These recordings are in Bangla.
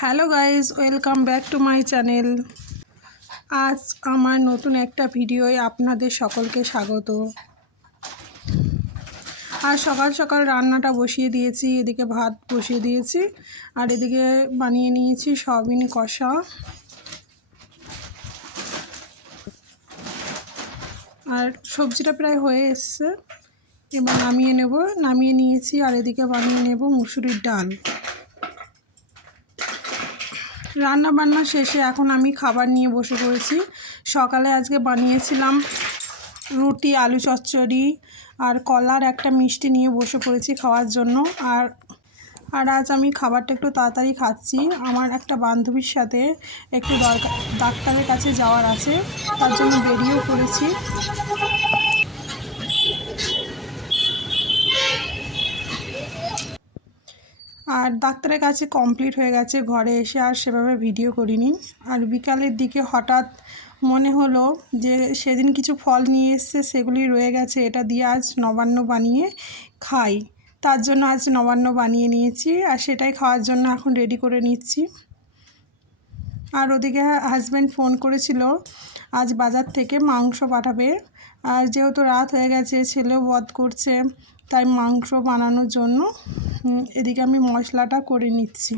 Hello guys welcome back to my channel. আজ আমার নতুন একটা ভিডিওয় আপনাদের সকলকে স্বাগত। আর সকাল সকাল রান্নাটা বসিয়ে দিয়েছি, এদিকে ভাত বসিয়ে দিয়েছি, আর এদিকে বানিয়ে নিয়েছি সয়াবিন কষা। আর সবজিটা প্রায় হয়ে এসছে, এবার নামিয়ে নেব, নামিয়ে নিয়েছি, আর এদিকে বানিয়ে নেব মুসুরির ডাল। রান্না বান্না শেষে এখন আমি খাবার নিয়ে বসে পড়েছি। সকালে আজকে বানিয়েছিলাম রুটি, আলু চচ্চড়ি আর কলার একটা মিষ্টি নিয়ে বসে পড়েছি খাওয়ার জন্য। আর আর আজ আমি খাবারটা একটু তাড়াতাড়ি খাচ্ছি। আমার একটা বান্ধবীর সাথে একটু দরকার ডাক্তারের কাছে যাওয়ার আছে। তার জন্য বেরিয়েও পড়েছি আর ডাক্তারের কাছে কমপ্লিট হয়ে গেছে, ঘরে এসে আর সেভাবে ভিডিও করিনি। আর বিকালের দিকে হঠাৎ মনে হলো যে সেদিন কিছু ফল নিয়ে এসছে, সেগুলি রয়ে গেছে, এটা দিয়ে আজ নবান্ন বানিয়ে খাই। তার জন্য আজ নবান্ন বানিয়ে নিয়েছি আর সেটাই খাওয়ার জন্য এখন রেডি করে নিচ্ছি। আর ওদিকে হাজব্যান্ড ফোন করেছিল, আজ বাজার থেকে মাংস পাঠাবে। আর যেহেতু রাত হয়ে গেছে, ছেলেও বধ করছে, তাই মাংস বানানোর জন্য এদিকে আমি মশলাটা করে নিচ্ছি।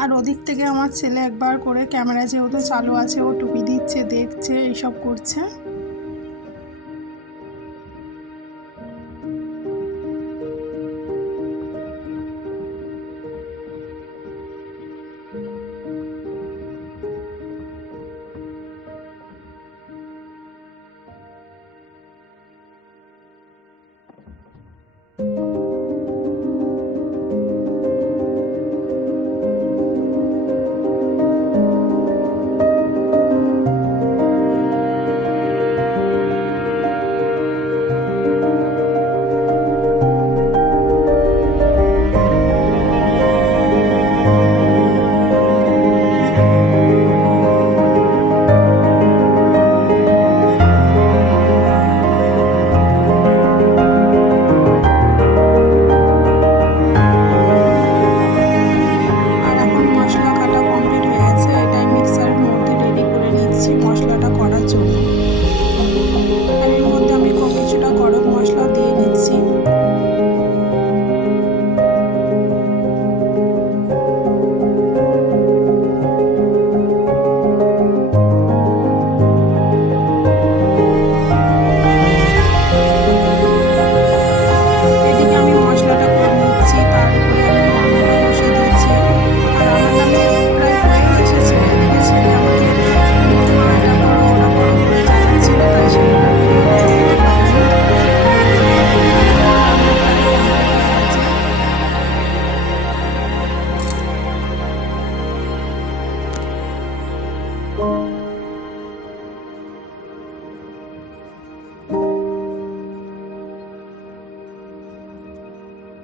আর ওদিক থেকে আমার ছেলে একবার করে ক্যামেরা যেহেতু চালু আছে, ও টুপি দিচ্ছে, দেখছে, এইসব করছে।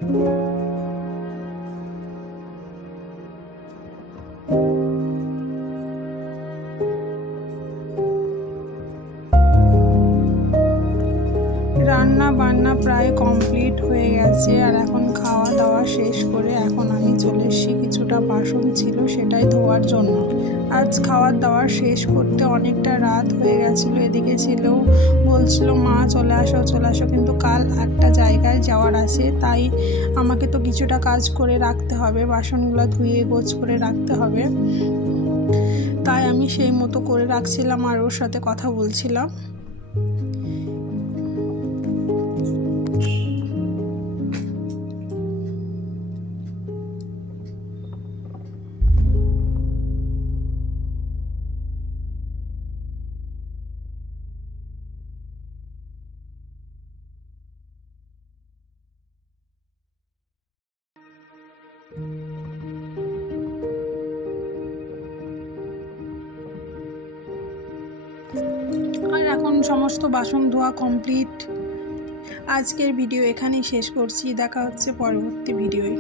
রান্না বান্না প্রায় কমপ্লিট হয়ে গেছে আর এখন খাওয়া দাওয়া শেষ করে এখন আমি চলে এসেছি। কিছুটা বাসন ছিল সেটাই ধোয়ার জন্য। আজ খাওয়ার দাওয়া শেষ করতে অনেকটা রাত হয়ে গেছিল। এদিকে ছিল, বলছিল, মা, চলে আসো চলে আসো। কিন্তু কাল একটা জায়গায় যাওয়ার আছে, তাই আমাকে তো কিছুটা কাজ করে রাখতে হবে। বাসনগুলো ধুয়ে, গোছ করে রাখতে হবে। তাই আমি সেই মতো করে রাখছিলাম আর ওর সাথে কথা বলছিলাম। এখন সমস্ত বাসন ধোয়া কমপ্লিট আজকের ভিডিও এখানেই শেষ করছি। দেখা হচ্ছে পরবর্তী ভিডিওয়